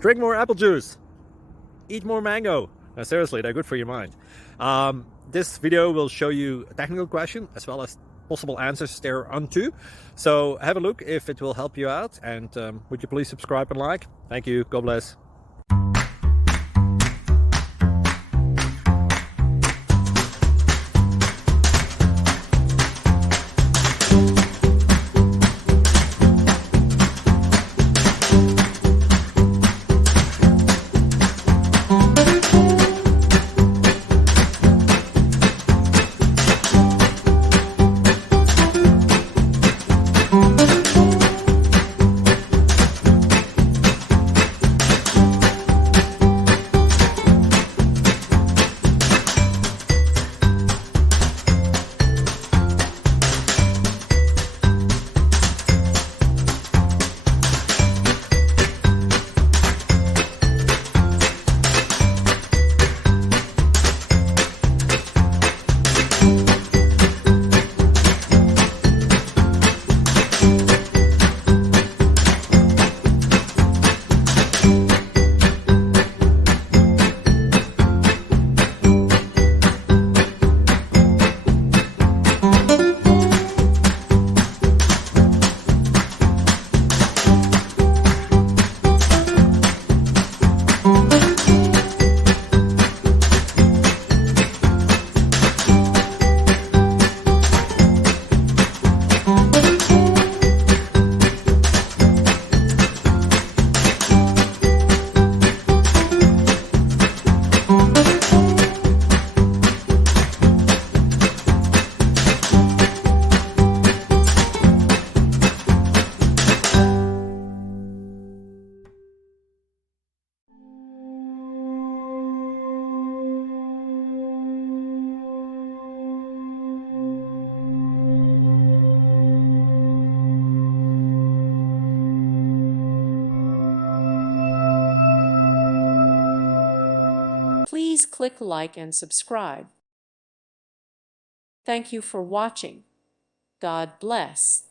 Drink more apple juice. Eat more mango. No, seriously, they're good for your mind. This video will show you a technical question as well as possible answers thereunto. So have a look if it will help you out, and would you please subscribe and like? Thank you. God bless. Please click like and subscribe. Thank you for watching. God bless.